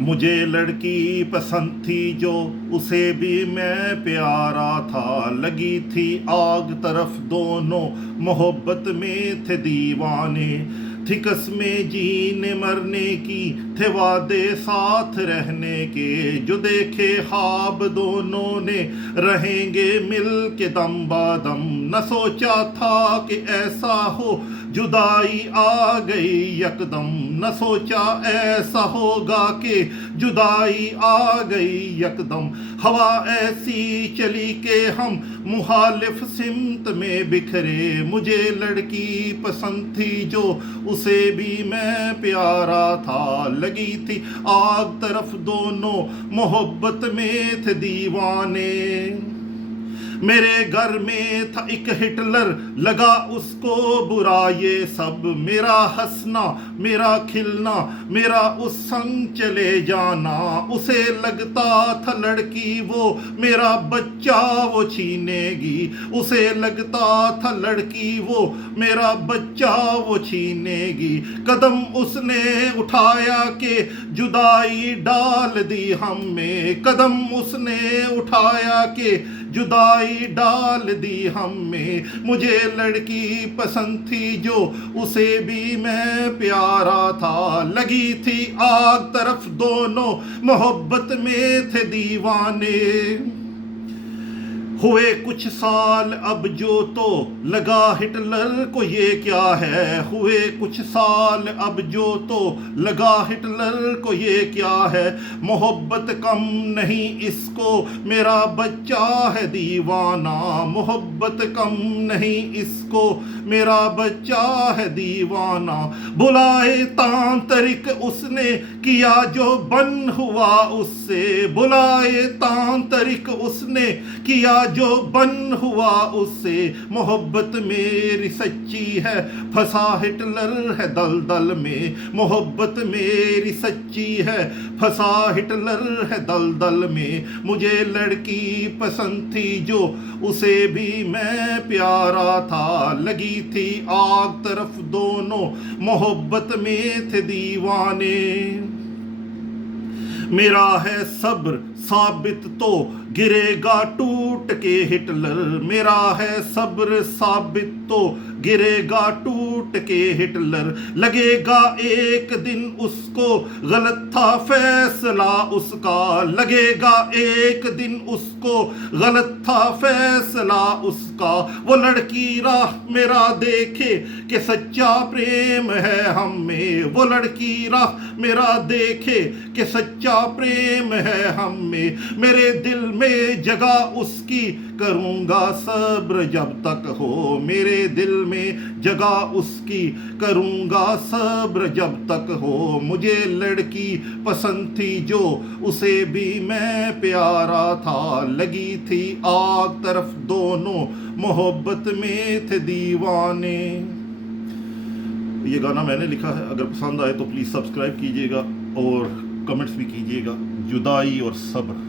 مجھے لڑکی پسند تھی جو اسے بھی میں پیارا تھا، لگی تھی آگ طرف دونوں محبت میں تھے دیوانے، تھی قسمیں جینے مرنے کی، تھے وعدے ساتھ رہنے کے، جو دیکھے خواب دونوں نے رہیں گے مل کے دم بادم، نہ سوچا تھا کہ ایسا ہو جدائی آ گئی یکدم، نہ سوچا ایسا ہوگا کہ جدائی آ گئی یکدم، ہوا ایسی چلی کہ ہم مخالف سمت میں بکھرے، مجھے لڑکی پسند تھی جو اسے بھی میں پیارا تھا، لگی تھی آگ طرف دونوں محبت میں تھے دیوانے، میرے گھر میں تھا ایک ہٹلر لگا اس کو برا یہ سب، میرا ہنسنا میرا کھلنا میرا اس سنگ چلے جانا، اسے لگتا تھا لڑکی وہ میرا بچہ وہ چھینے گی، اسے لگتا تھا لڑکی وہ میرا بچہ وہ چھینے گی، قدم اس نے اٹھایا کہ جدائی ڈال دی ہم میں، قدم اس نے اٹھایا کہ جدائی ڈال دی ہم میں، مجھے لڑکی پسند تھی جو اسے بھی میں پیارا تھا، لگی تھی آگ طرف دونوں محبت میں تھے دیوانے، ہوئے کچھ سال اب جو تو لگا ہٹلر کو یہ کیا ہے، ہوئے کچھ سال اب جو تو لگا ہٹلر کو یہ کیا ہے، محبت کم نہیں اس کو میرا بچہ ہے دیوانہ، محبت کم نہیں اس کو میرا بچہ ہے دیوانہ، بلائے تانترک اس نے کیا جو بن ہوا اس سے، بلائے تانترک اس نے کیا جو بن ہوا اس سے، محبت میری سچی ہے پھنسا ہٹلر ہے دلدل میں، محبت میری سچی ہے پھنسا ہٹلر ہے دلدل میں، مجھے لڑکی پسند تھی جو اسے بھی میں پیارا تھا، لگی تھی آگ طرف دونوں محبت میں تھے دیوانے، میرا ہے صبر ثابت تو گرے گا ٹوٹ کے ہٹلر، میرا ہے صبر ثابت تو گرے گا ٹوٹ کے ہٹلر، لگے گا ایک دن اس کو غلط تھا فیصلہ اس کا، لگے گا ایک دن اس کو غلط تھا فیصلہ اس کا، وہ لڑکی راہ میرا دیکھے کہ سچا پریم ہے ہم میں، وہ لڑکی راہ میرا دیکھے کہ سچا پریم ہے ہم میں، میرے دل میں جگہ اس کی کروں گا صبر جب تک ہو، میرے دل میں جگہ اس کی کروں گا صبر جب تک ہو، مجھے لڑکی پسند تھی جو اسے بھی میں پیارا تھا، لگی تھی آگ طرف دونوں محبت میں تھے دیوانے۔ یہ گانا میں نے لکھا ہے، اگر پسند آئے تو پلیز سبسکرائب کیجیے گا اور کمنٹس بھی کیجیے گا۔ جدائی اور صبر۔